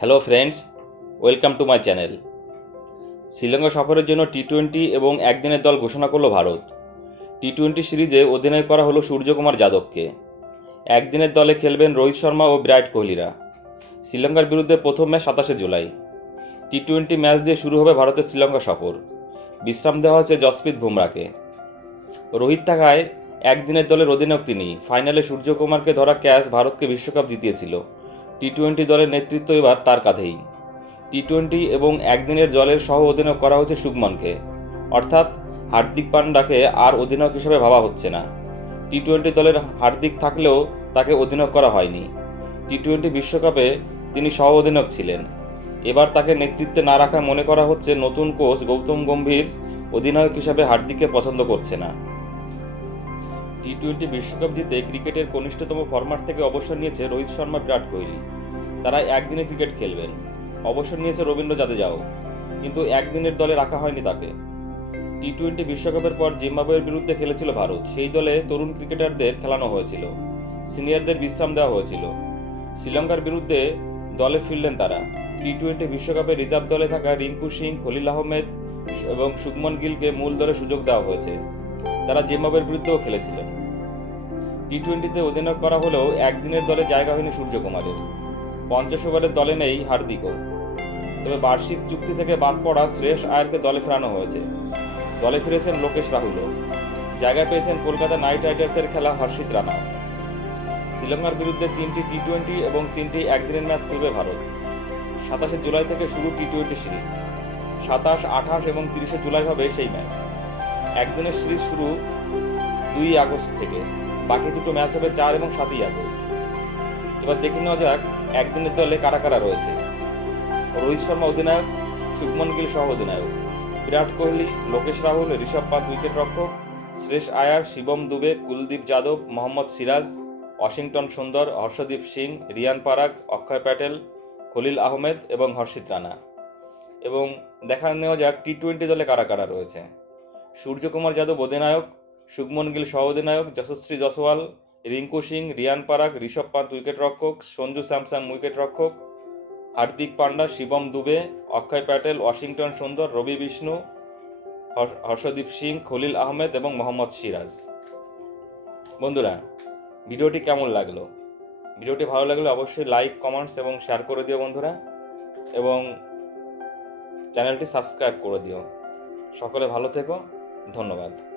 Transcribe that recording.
Hello friends welcome to my channel Sri Lanka সফরের জন্য T twenty এবং একদিনের দল ঘোষণা করল ভারত। টি টোয়েন্টি সিরিজে অধিনয় করা হলো সূর্যকুমার যাদবকে। একদিনের দলে খেলবেন রোহিত শর্মা ও বিরাট কোহলিরা। শ্রীলঙ্কার বিরুদ্ধে প্রথম ম্যাচ সাতাশে জুলাই। টি টোয়েন্টি ম্যাচ দিয়ে শুরু হবে ভারতের শ্রীলঙ্কা সফর। বিশ্রাম দেওয়া হয়েছে জসপ্রীত বুমরাকে। রোহিত থাকায় একদিনের দলের অধিনায়ক তিনি। ফাইনালে সূর্যকুমারকে ধরা ক্যাচ ভারতকে বিশ্বকাপ জিতিয়েছিল। টি টোয়েন্টি দলের নেতৃত্ব এবার তার কাঁধেই। টি টোয়েন্টি এবং একদিনের জলের সহ অধিনায়ক করা হয়েছে সুগমনকে অর্থাৎ, হার্দিক পান্ডাকে আর অধিনায়ক হিসেবে ভাবা হচ্ছে না। টি টোয়েন্টি দলের হার্দিক থাকলেও তাকে অধিনায়ক করা হয়নি। টি টোয়েন্টি বিশ্বকাপে তিনি সহ অধিনায়ক ছিলেন। এবার তাকে নেতৃত্বে না রাখা মনে করা হচ্ছে নতুন কোচ গৌতম গম্ভীর অধিনায়ক হিসাবে হার্দিককে পছন্দ করছে না। টি টোয়েন্টি বিশ্বকাপ জিতে ক্রিকেটের কনিষ্ঠতম ফরম্যাট থেকে অবসর নিয়েছে রোহিত শর্মা, বিরাট কোহলি। তারা একদিনে ক্রিকেট খেলবেন। অবসর নিয়েছে রবীন্দ্র জাদেজাও। কিন্তু একদিনের দলে রাখা হয়নি তাকে। টি টোয়েন্টি বিশ্বকাপের পর জিম্বাবুয়ের বিরুদ্ধে খেলেছিল ভারত। সেই দলে তরুণ ক্রিকেটারদের খেলানো হয়েছিল। সিনিয়রদের বিশ্রাম দেওয়া হয়েছিল। শ্রীলঙ্কার বিরুদ্ধে দলে ফিরলেন তারা। টি টোয়েন্টি বিশ্বকাপে রিজার্ভ দলে থাকা রিঙ্কু সিং, খলিল আহমেদ এবং শুভমন গিলকে মূল দলে সুযোগ দেওয়া হয়েছে। তারা জিম্বাবুয়ের বিরুদ্ধেও খেলেছিলেন। টি টোয়েন্টিতে অধিনায়ক করা হলেও একদিনের দলে জায়গা হয়নি সূর্যকুমারের। পঞ্চাশ ওভারের দলে নেই হার্দিকও। তবে বার্ষিক চুক্তি থেকে বাদ পড়া শ্রেয়স আয়ারকে দলে ফেরানো হয়েছে। দলে ফিরেছেন লোকেশ রাহুলও। জায়গা পেয়েছেন কলকাতা নাইট রাইডার্সের খেলা হর্ষিত রানা। শ্রীলঙ্কার বিরুদ্ধে তিনটি টি টোয়েন্টি এবং তিনটি একদিনের ম্যাচ খেলবে ভারত। সাতাশে জুলাই থেকে শুরু টি টোয়েন্টি সিরিজ। সাতাশ, আঠাশ এবং তিরিশে জুলাই হবে সেই ম্যাচ। একদিনের সিরিজ শুরু দুই আগস্ট থেকে। বাকি দুটো ম্যাচ হবে চার এবং সাতই আগস্ট। এবার দেখে নেওয়া যাক, একদিনের দলে কারা কারা রয়েছে। রোহিত শর্মা অধিনায়ক, শুভমন গিল সহ অধিনায়ক। বিরাট কোহলি, লোকেশ রাহুল, ঋষভ পান্ত উইকেট রক্ষক শ্রেষ আয়ার, শিবম দুবে, কুলদীপ যাদব, মোহাম্মদ সিরাজ, ওয়াশিংটন সুন্দর, হর্ষদীপ সিং, রিয়ান পারাগ, অক্ষয় প্যাটেল, খলিল আহমেদ এবং হর্ষিত রানা। এবং দেখা নেওয়া যাক, টি টোয়েন্টি দলে কারা কারা রয়েছে। সূর্যকুমার যাদব অধিনায়ক শুভমন গিল সহ অধিনায়ক যশস্বী জসওয়াল রিঙ্কু সিং, রিয়ান পারাক, ঋষভ পান্ত উইকেট রক্ষক সঞ্জু স্যামসাং উইকেট রক্ষক হার্দিক পান্ডা, শিবম দুবে, অক্ষয় প্যাটেল, ওয়াশিংটন সুন্দর, রবি বিষ্ণু হর্ষ- হর্ষদীপ সিং, খলিল আহমেদ এবং মোহাম্মদ সিরাজ। বন্ধুরা, ভিডিওটি কেমন লাগল? ভিডিওটি ভালো লাগলে অবশ্যই লাইক, কমেন্টস এবং শেয়ার করে দিও বন্ধুরা, এবং চ্যানেলটি সাবস্ক্রাইব করে দিও। সকলে ভালো থেকো, ধন্যবাদ।